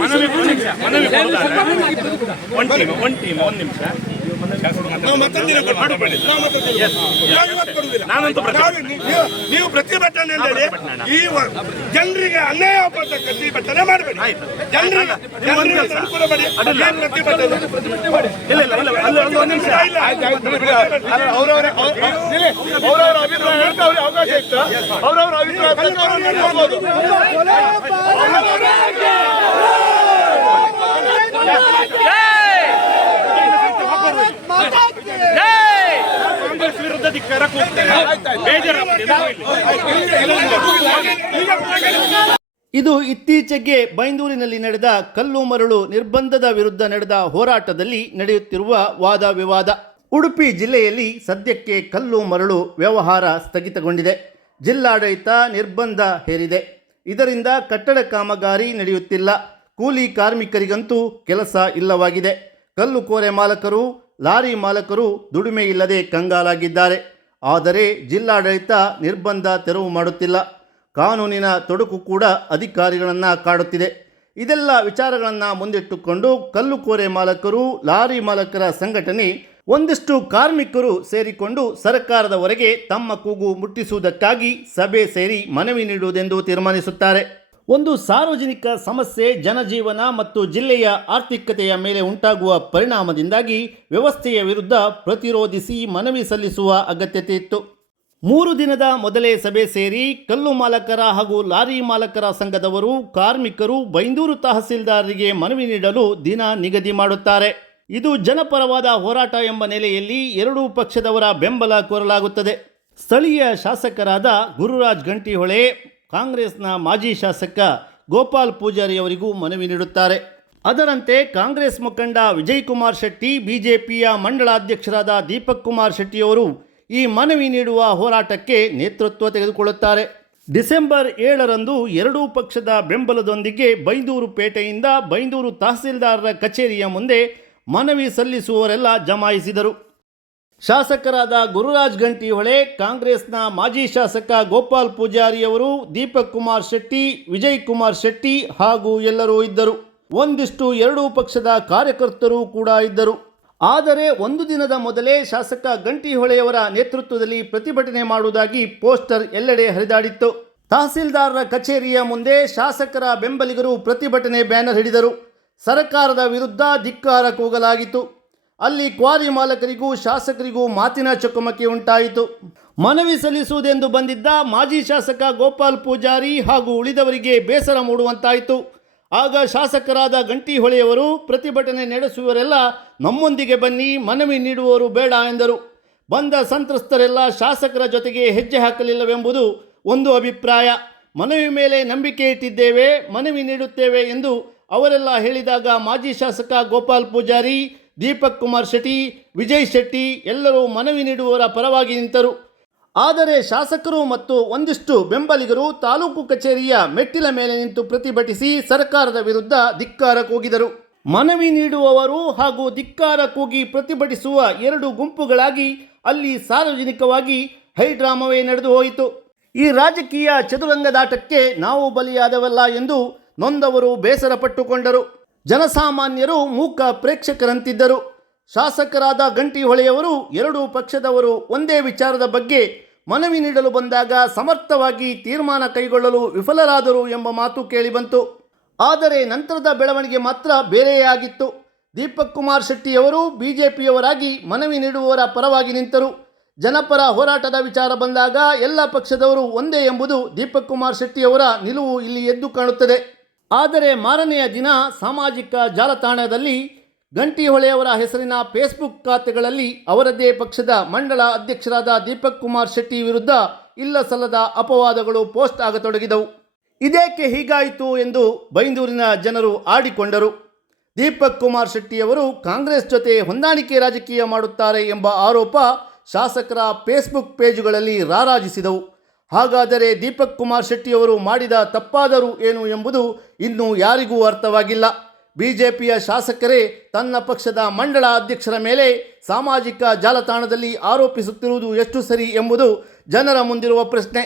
ಮನವಿ ಒಂದು. Team one team ಒಂದ್ ನಿಮಿಷ ನಾವು ಮತ್ತೊಂದು ದಿನ ಕೊಡ್ತೀವಿ. ನಾವು ಮತ್ತೊಂದು ದಿನ ಕೊಡ್ತೀವಿ. ನಾವು ಇವತ್ತು ಕೊಡುವುದಿಲ್ಲ. ನಾನಂತೂ ನಾವು- ನೀವು- ನೀವು ಪ್ರತಿಭಟನೆ ಈ ಜನರಿಗೆ ಅನ್ಯಾಯ ಪ್ರತಿಭಟನೆ ಮಾಡಬೇಡಿ. ಜನರಿಗೆ ಜನರಿಗೆ ಅನುಕೂಲ ಮಾಡಿ. ಏನ್ ಪ್ರತಿಭಟನೆ? ಇಲ್ಲ ಇಲ್ಲ ಇಲ್ಲ ಅಲ್ಲಿ ಒಂದು ಒಂದ್ ನಿಮಿಷ. ಇಲ್ಲ. ಅವರವರ ಅವರವರ ಅಭಿಪ್ರಾಯ ಹೇಳ್ತಾ ಅವ್ರಿಗೆ ಅವಕಾಶ ಇತ್ತು? ಅವರವರ ಅಭಿಪ್ರಾಯ ಪ್ರಕಾರ ಅವ್ರು ನಡ್ಕೊಳ್ಬೋದು. ಕಾಂಗ್ರೆಸ್ ವಿರುದ್ಧ ಧಿಕ್ಕಾರ ಕೂಗ್ತೇನೆ ಬೇಜಾರಾಗ್ತದೆ ಇದು ಇತ್ತೀಚೆಗೆ ಬೈಂದೂರಿನಲ್ಲಿ ನಡೆದ ಕಲ್ಲು ಮರಳು ನಿರ್ಬಂಧದ ವಿರುದ್ಧ ನಡೆದ ಹೋರಾಟದಲ್ಲಿ ನಡೆಯುತ್ತಿರುವ ವಾದ ವಿವಾದ. ಉಡುಪಿ ಜಿಲ್ಲೆಯಲ್ಲಿ ಸದ್ಯಕ್ಕೆ ಕಲ್ಲು ಮರಳು ವ್ಯವಹಾರ ಸ್ಥಗಿತಗೊಂಡಿದೆ. ಜಿಲ್ಲಾಡಳಿತ ನಿರ್ಬಂಧ ಹೇರಿದೆ. ಇದರಿಂದ ಕಟ್ಟಡ ಕಾಮಗಾರಿ ನಡೆಯುತ್ತಿಲ್ಲ. ಕೂಲಿ ಕಾರ್ಮಿಕರಿಗಂತೂ ಕೆಲಸ ಇಲ್ಲವಾಗಿದೆ. ಕಲ್ಲು ಕೋರೆ ಮಾಲಕರು, ಲಾರಿ ಮಾಲಕರು ದುಡಿಮೆ ಇಲ್ಲದೆ ಕಂಗಾಲಾಗಿದ್ದಾರೆ. ಆದರೆ ಜಿಲ್ಲಾಡಳಿತ ನಿರ್ಬಂಧ ತೆರವು ಮಾಡುತ್ತಿಲ್ಲ. ಕಾನೂನಿನ ತೊಡಕು ಕೂಡ ಅಧಿಕಾರಿಗಳನ್ನು ಕಾಡುತ್ತಿದೆ. ಇದೆಲ್ಲ ವಿಚಾರಗಳನ್ನು ಮುಂದಿಟ್ಟುಕೊಂಡು ಕಲ್ಲುಕೋರೆ ಮಾಲಕರು, ಲಾರಿ ಮಾಲಕರ ಸಂಘಟನೆ ಒಂದಿಷ್ಟು ಕಾರ್ಮಿಕರು ಸೇರಿಕೊಂಡು ಸರ್ಕಾರದವರೆಗೆ ತಮ್ಮ ಕೂಗು ಮುಟ್ಟಿಸುವುದಕ್ಕಾಗಿ ಸಭೆ ಸೇರಿ ಮನವಿ ನೀಡುವುದೆಂದು ತೀರ್ಮಾನಿಸುತ್ತಾರೆ. ಒಂದು ಸಾರ್ವಜನಿಕ ಸಮಸ್ಯೆ ಜನಜೀವನ ಮತ್ತು ಜಿಲ್ಲೆಯ ಆರ್ಥಿಕತೆಯ ಮೇಲೆ ಉಂಟಾಗುವ ಪರಿಣಾಮದಿಂದಾಗಿ ವ್ಯವಸ್ಥೆಯ ವಿರುದ್ಧ ಪ್ರತಿರೋಧಿಸಿ ಮನವಿ ಸಲ್ಲಿಸುವ ಅಗತ್ಯತೆ ಇತ್ತು. ಮೂರು ದಿನದ ಮೊದಲೇ ಸಭೆ ಸೇರಿ ಕಲ್ಲು ಮಾಲಕರ ಹಾಗೂ ಲಾರಿ ಮಾಲಕರ ಸಂಘದವರು, ಕಾರ್ಮಿಕರು, ಬೈಂದೂರು ತಹಸೀಲ್ದಾರರಿಗೆ ಮನವಿ ನೀಡಲು ದಿನ ನಿಗದಿ ಮಾಡುತ್ತಾರೆ. ಇದು ಜನಪರವಾದ ಹೋರಾಟ ಎಂಬ ನೆಲೆಯಲ್ಲಿ ಎರಡೂ ಪಕ್ಷದವರ ಬೆಂಬಲ ಕೋರಲಾಗುತ್ತದೆ. ಸ್ಥಳೀಯ ಶಾಸಕರಾದ ಗುರುರಾಜ್ ಗಂಟಿಹೊಳೆ ಕಾಂಗ್ರೆಸ್ನ ಮಾಜಿ ಶಾಸಕ ಗೋಪಾಲ್ ಪೂಜಾರಿ ಅವರಿಗೂ ಮನವಿ ನೀಡುತ್ತಾರೆ. ಅದರಂತೆ ಕಾಂಗ್ರೆಸ್ ಮುಖಂಡ ವಿಜಯ್ ಕುಮಾರ್ ಶೆಟ್ಟಿ, ಬಿಜೆಪಿಯ ಮಂಡಳಾಧ್ಯಕ್ಷರಾದ ದೀಪಕ್ ಕುಮಾರ್ ಶೆಟ್ಟಿಯವರು ಈ ಮನವಿ ನೀಡುವ ಹೋರಾಟಕ್ಕೆ ನೇತೃತ್ವ ತೆಗೆದುಕೊಳ್ಳುತ್ತಾರೆ. ಡಿಸೆಂಬರ್ ಏಳರಂದು ಎರಡೂ ಪಕ್ಷದ ಬೆಂಬಲದೊಂದಿಗೆ ಬೈಂದೂರು ಪೇಟೆಯಿಂದ ಬೈಂದೂರು ತಹಸೀಲ್ದಾರರ ಕಚೇರಿಯ ಮುಂದೆ ಮನವಿ ಸಲ್ಲಿಸುವವರೆಲ್ಲ ಜಮಾಯಿಸಿದರು. ಶಾಸಕರಾದ ಗುರುರಾಜ್ ಗಂಟಿಹೊಳೆ, ಕಾಂಗ್ರೆಸ್ನ ಮಾಜಿ ಶಾಸಕ ಗೋಪಾಲ್ ಪೂಜಾರಿಯವರು ದೀಪಕ್ ಕುಮಾರ್ ಶೆಟ್ಟಿ, ವಿಜಯ್ ಕುಮಾರ್ ಶೆಟ್ಟಿ ಹಾಗೂ ಎಲ್ಲರೂ ಇದ್ದರು. ಒಂದಿಷ್ಟು ಎರಡೂ ಪಕ್ಷದ ಕಾರ್ಯಕರ್ತರು ಕೂಡ ಇದ್ದರು. ಆದರೆ ಒಂದು ದಿನದ ಮೊದಲೇ ಶಾಸಕ ಗಂಟಿಹೊಳೆಯವರ ನೇತೃತ್ವದಲ್ಲಿ ಪ್ರತಿಭಟನೆ ಮಾಡುವುದಾಗಿ ಪೋಸ್ಟರ್ ಎಲ್ಲೆಡೆ ಹರಿದಾಡಿತ್ತು. ತಹಸೀಲ್ದಾರರ ಕಚೇರಿಯ ಮುಂದೆ ಶಾಸಕರ ಬೆಂಬಲಿಗರು ಪ್ರತಿಭಟನೆ ಬ್ಯಾನರ್ ಹಿಡಿದರು. ಸರ್ಕಾರದ ವಿರುದ್ಧ ಧಿಕ್ಕಾರ ಕೂಗಲಾಗಿತ್ತು. ಅಲ್ಲಿ ಕ್ವಾರಿ ಮಾಲಕರಿಗೂ ಶಾಸಕರಿಗೂ ಮಾತಿನ ಚಕಮಕಿ ಉಂಟಾಯಿತು. ಮನವಿ ಸಲ್ಲಿಸುವುದೆಂದು ಬಂದಿದ್ದ ಮಾಜಿ ಶಾಸಕ ಗೋಪಾಲ್ ಪೂಜಾರಿ ಹಾಗೂ ಉಳಿದವರಿಗೆ ಬೇಸರ ಮೂಡುವಂತಾಯಿತು. ಆಗ ಶಾಸಕರಾದ ಗಂಟಿಹೊಳೆಯವರು ಪ್ರತಿಭಟನೆ ನಡೆಸುವವರೆಲ್ಲ ನಮ್ಮೊಂದಿಗೆ ಬನ್ನಿ, ಮನವಿ ನೀಡುವವರು ಬೇಡ ಎಂದರು. ಬಂದ ಸಂತ್ರಸ್ತರೆಲ್ಲ ಶಾಸಕರ ಜೊತೆಗೆ ಹೆಜ್ಜೆ ಹಾಕಲಿಲ್ಲವೆಂಬುದು ಒಂದು ಅಭಿಪ್ರಾಯ. ಮನವಿ ಮೇಲೆ ನಂಬಿಕೆ ಇಟ್ಟಿದ್ದೇವೆ, ಮನವಿ ನೀಡುತ್ತೇವೆ ಎಂದು ಅವರೆಲ್ಲ ಹೇಳಿದಾಗ ಮಾಜಿ ಶಾಸಕ ಗೋಪಾಲ್ ಪೂಜಾರಿ ದೀಪಕ್ ಕುಮಾರ್ ಶೆಟ್ಟಿ, ವಿಜಯ್ ಶೆಟ್ಟಿ ಎಲ್ಲರೂ ಮನವಿ ನೀಡುವವರ ಪರವಾಗಿ ನಿಂತರು. ಆದರೆ ಶಾಸಕರು ಮತ್ತು ಒಂದಿಷ್ಟು ಬೆಂಬಲಿಗರು ತಾಲೂಕು ಕಚೇರಿಯ ಮೆಟ್ಟಿಲ ಮೇಲೆ ನಿಂತು ಪ್ರತಿಭಟಿಸಿ ಸರ್ಕಾರದ ವಿರುದ್ಧ ಧಿಕ್ಕಾರ ಕೂಗಿದರು. ಮನವಿ ನೀಡುವವರು ಹಾಗೂ ಧಿಕ್ಕಾರ ಕೂಗಿ ಪ್ರತಿಭಟಿಸುವ ಎರಡು ಗುಂಪುಗಳಾಗಿ ಅಲ್ಲಿ ಸಾರ್ವಜನಿಕವಾಗಿ ಹೈಡ್ರಾಮವೇ ನಡೆದು ಹೋಯಿತು. ಈ ರಾಜಕೀಯ ಚದುರಂಗದಾಟಕ್ಕೆ ನಾವು ಬಲಿಯಾದವಲ್ಲ ಎಂದು ನೊಂದವರು ಬೇಸರ ಪಟ್ಟುಕೊಂಡರು ಜನಸಾಮಾನ್ಯರು ಮೂಕ ಪ್ರೇಕ್ಷಕರಂತಿದ್ದರು. ಶಾಸಕರಾದ ಗಂಟಿ ಹೊಳೆಯವರು ಎರಡೂ ಪಕ್ಷದವರು ಒಂದೇ ವಿಚಾರದ ಬಗ್ಗೆ ಮನವಿ ನೀಡಲು ಬಂದಾಗ ಸಮರ್ಥವಾಗಿ ತೀರ್ಮಾನ ಕೈಗೊಳ್ಳಲು ವಿಫಲರಾದರು ಎಂಬ ಮಾತು ಕೇಳಿಬಂತು. ಆದರೆ ನಂತರದ ಬೆಳವಣಿಗೆ ಮಾತ್ರ ಬೇರೆಯೇ ಆಗಿತ್ತು. ದೀಪಕ್ ಕುಮಾರ್ ಶೆಟ್ಟಿಯವರು ಬಿಜೆಪಿಯವರಾಗಿ ಮನವಿ ನೀಡುವವರ ಪರವಾಗಿ ನಿಂತರು. ಜನಪರ ಹೋರಾಟದ ವಿಚಾರ ಬಂದಾಗ ಎಲ್ಲ ಪಕ್ಷದವರು ಒಂದೇ ಎಂಬುದು ದೀಪಕ್ ಕುಮಾರ್ ಶೆಟ್ಟಿಯವರ ನಿಲುವು ಇಲ್ಲಿ ಎದ್ದು ಕಾಣುತ್ತದೆ. ಆದರೆ ಮಾರನೆಯ ದಿನ ಸಾಮಾಜಿಕ ಜಾಲತಾಣದಲ್ಲಿ ಗಂಟಿಹೊಳೆಯವರ ಹೆಸರಿನ ಫೇಸ್ಬುಕ್ ಖಾತೆಗಳಲ್ಲಿ ಅವರದೇ ಪಕ್ಷದ ಮಂಡಳ ಅಧ್ಯಕ್ಷರಾದ ದೀಪಕ್ ಕುಮಾರ್ ಶೆಟ್ಟಿ ವಿರುದ್ಧ ಇಲ್ಲ ಸಲ್ಲದ ಅಪವಾದಗಳು ಪೋಸ್ಟ್ ಆಗತೊಡಗಿದವು. ಇದೇಕೆ ಹೀಗಾಯಿತು ಎಂದು ಬೈಂದೂರಿನ ಜನರು ಆಡಿಕೊಂಡರು. ದೀಪಕ್ ಕುಮಾರ್ ಶೆಟ್ಟಿಯವರು ಕಾಂಗ್ರೆಸ್ ಜೊತೆ ಹೊಂದಾಣಿಕೆ ರಾಜಕೀಯ ಮಾಡುತ್ತಾರೆ ಎಂಬ ಆರೋಪ ಶಾಸಕರ ಫೇಸ್ಬುಕ್ ಪೇಜ್ಗಳಲ್ಲಿ ರಾರಾಜಿಸಿದವು. ಹಾಗಾದರೆ ದೀಪಕ್ ಕುಮಾರ್ ಶೆಟ್ಟಿಯವರು ಮಾಡಿದ ತಪ್ಪಾದರೂ ಏನು ಎಂಬುದು ಇನ್ನೂ ಯಾರಿಗೂ ಅರ್ಥವಾಗಿಲ್ಲ. ಬಿಜೆಪಿಯ ಶಾಸಕರೇ ತನ್ನ ಪಕ್ಷದ ಮಂಡಳ ಅಧ್ಯಕ್ಷರ ಮೇಲೆ ಸಾಮಾಜಿಕ ಜಾಲತಾಣದಲ್ಲಿ ಆರೋಪಿಸುತ್ತಿರುವುದು ಎಷ್ಟು ಸರಿ ಎಂಬುದು ಜನರ ಮುಂದಿರುವ ಪ್ರಶ್ನೆ.